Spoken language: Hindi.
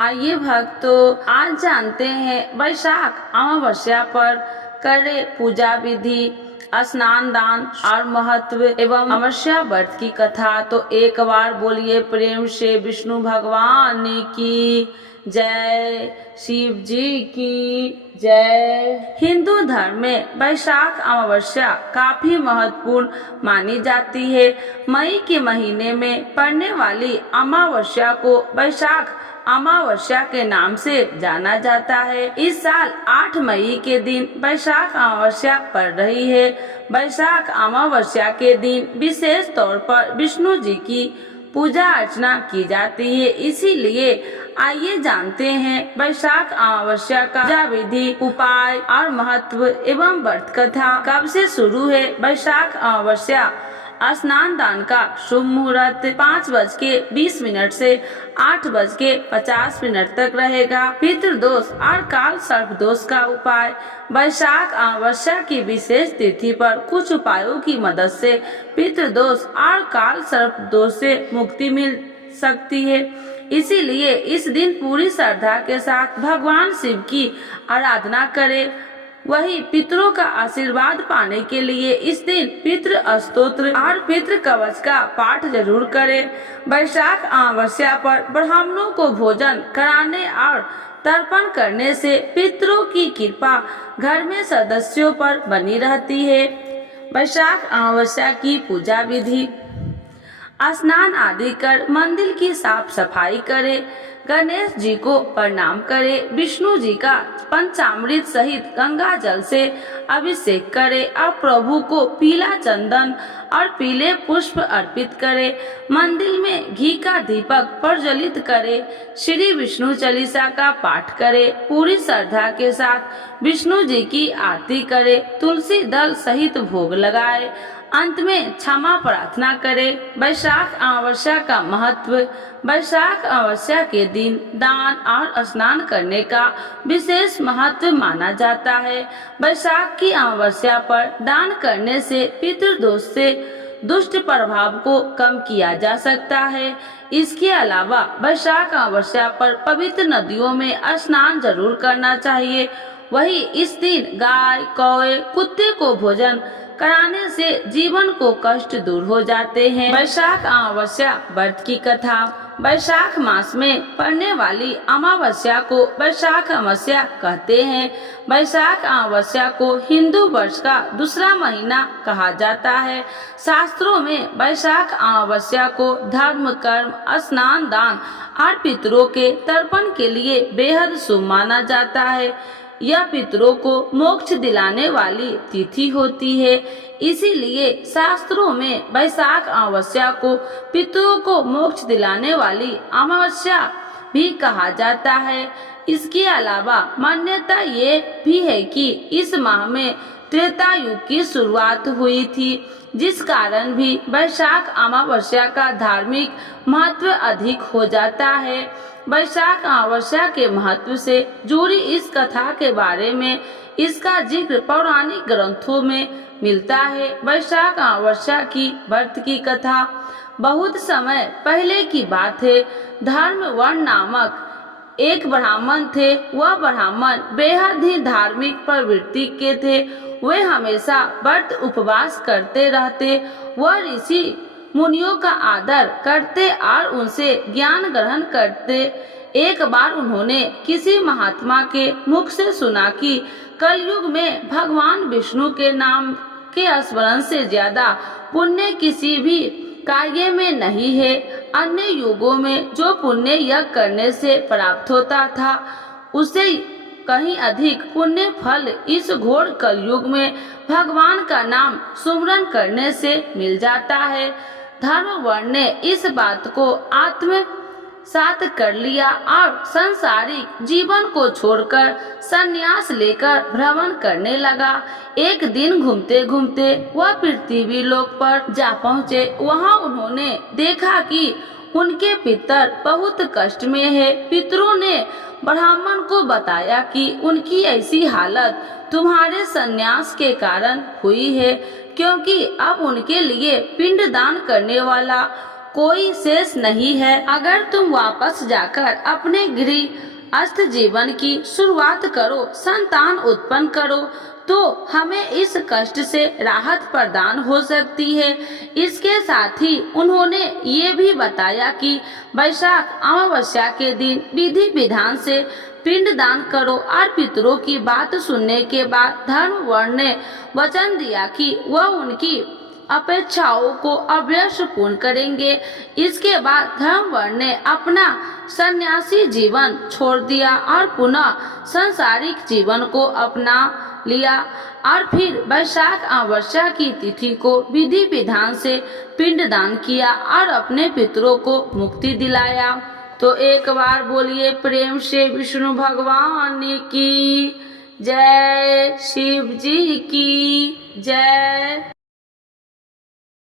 आइए भक्तों, आज जानते हैं वैशाख अमावस्या पर करे पूजा विधि, स्नान दान और महत्व एवं अमावस्या व्रत की कथा। तो एक बार बोलिए प्रेम से विष्णु भगवान की जय, शिव जी की जय। हिंदू धर्म में वैशाख अमावस्या काफी महत्वपूर्ण मानी जाती है। मई के महीने में पड़ने वाली अमावस्या को वैशाख अमावस्या के नाम से जाना जाता है। इस साल 8 मई के दिन वैशाख अमावस्या पड़ रही है। वैशाख अमावस्या के दिन विशेष तौर पर विष्णु जी की पूजा अर्चना की जाती है। इसीलिए आइए जानते हैं वैशाख अमावस्या का पूजा विधि, उपाय और महत्व एवं व्रत कथा। कब से शुरू है वैशाख अमावस्या? स्नान दान का शुभ मुहूर्त 5:20 से 8:50 तक रहेगा। पितृदोष और काल सर्प दोष का उपाय। वैशाख अमावस्या की विशेष तिथि पर कुछ उपायों की मदद से पितृदोष और काल सर्प दोष से मुक्ति मिल सकती है। इसीलिए इस दिन पूरी श्रद्धा के साथ भगवान शिव की आराधना करें। वही पितरों का आशीर्वाद पाने के लिए इस दिन पितृ स्तोत्र और पितृ कवच का पाठ जरूर करें। वैशाख अमावस्या पर ब्राह्मणों को भोजन कराने और तर्पण करने से पितरों की कृपा घर में सदस्यों पर बनी रहती है। वैशाख अमावस्या की पूजा विधि। स्नान आदि कर मंदिर की साफ सफाई करें, गणेश जी को प्रणाम करें, विष्णु जी का पंचामृत सहित गंगा जल से अभिषेक करें और प्रभु को पीला चंदन और पीले पुष्प अर्पित करें। मंदिर में घी का दीपक प्रज्वलित करें, श्री विष्णु चालीसा का पाठ करें, पूरी श्रद्धा के साथ विष्णु जी की आरती करें, तुलसी दल सहित भोग लगाएं। अंत में क्षमा प्रार्थना करें। वैशाख अमावस्या का महत्व। वैशाख अमावस्या के दिन दान और स्नान करने का विशेष महत्व माना जाता है। वैशाख की अमावस्या पर दान करने से पितृदोष से दुष्ट प्रभाव को कम किया जा सकता है। इसके अलावा वैशाख अमावस्या पर पवित्र नदियों में स्नान जरूर करना चाहिए। वही इस दिन गाय, कौवे, कुत्ते को भोजन कराने से जीवन को कष्ट दूर हो जाते हैं। वैशाख अमावस्या व्रत की कथा। वैशाख मास में पड़ने वाली अमावस्या को वैशाख अमावस्या कहते हैं। वैशाख अमावस्या को हिंदू वर्ष का दूसरा महीना कहा जाता है। शास्त्रों में वैशाख अमावस्या को धर्म, कर्म, स्नान दान और पितरों के तर्पण के लिए बेहद शुभ माना जाता है। यह पितरों को मोक्ष दिलाने वाली तिथि होती है। इसीलिए शास्त्रों में वैशाख अमावस्या को पितरों को मोक्ष दिलाने वाली अमावस्या भी कहा जाता है। इसके अलावा मान्यता ये भी है कि इस माह में त्रेता युग की शुरुआत हुई थी, जिस कारण भी वैशाख अमावस्या का धार्मिक महत्व अधिक हो जाता है। वैशाख अमावस्या के महत्व से जुड़ी इस कथा के बारे में इसका जिक्र पौराणिक ग्रंथों में मिलता है। वैशाख अमावस्या की व्रत की कथा। बहुत समय पहले की बात है। धर्मवर्ण नामक एक ब्राह्मण थे। वह ब्राह्मण बेहद ही धार्मिक प्रवृत्ति के थे। वे हमेशा व्रत उपवास करते रहते। वह ऋषि मुनियों का आदर करते और उनसे ज्ञान ग्रहण करते। एक बार उन्होंने किसी महात्मा के मुख से सुना कि कलयुग में भगवान विष्णु के नाम के स्मरण से ज्यादा पुण्य किसी भी कार्य में नहीं है। अन्य युगों में जो पुण्य यज्ञ करने से प्राप्त होता था, उसे कहीं अधिक पुण्य फल इस घोर कलयुग में भगवान का नाम सुमरन करने से मिल जाता है। धर्मवर्ण ने इस बात को आत्मसात कर लिया और सांसारिक जीवन को छोड़कर संन्यास लेकर भ्रमण करने लगा। एक दिन घूमते घूमते वह पृथ्वी लोक पर जा पहुँचे। वहाँ उन्होंने देखा कि उनके पितर बहुत कष्ट में है। पितरों ने ब्राह्मण को बताया कि उनकी ऐसी हालत तुम्हारे संन्यास के कारण हुई है, क्योंकि अब उनके लिए पिंड दान करने वाला कोई शेष नहीं है। अगर तुम वापस जाकर अपने गृहस्थ जीवन की शुरुआत करो, संतान उत्पन्न करो, तो हमें इस कष्ट से राहत प्रदान हो सकती है। इसके साथ ही उन्होंने ये भी बताया कि वैशाख अमावस्या के दिन विधि विधान से पिंडदान करो और पितरों की बात सुनने के बाद धर्मवर्ण ने वचन दिया कि वह उनकी अपेक्षाओं को अवश्य पूर्ण करेंगे। इसके बाद धर्मवर्ण ने अपना सन्यासी जीवन छोड़ दिया और पुनः सांसारिक जीवन को अपना लिया और फिर वैशाख अमावस्या की तिथि को विधि विधान से पिंडदान किया और अपने पितरों को मुक्ति दिलाया। तो एक बार बोलिए प्रेम से विष्णु भगवान की जय, शिव जी की जय।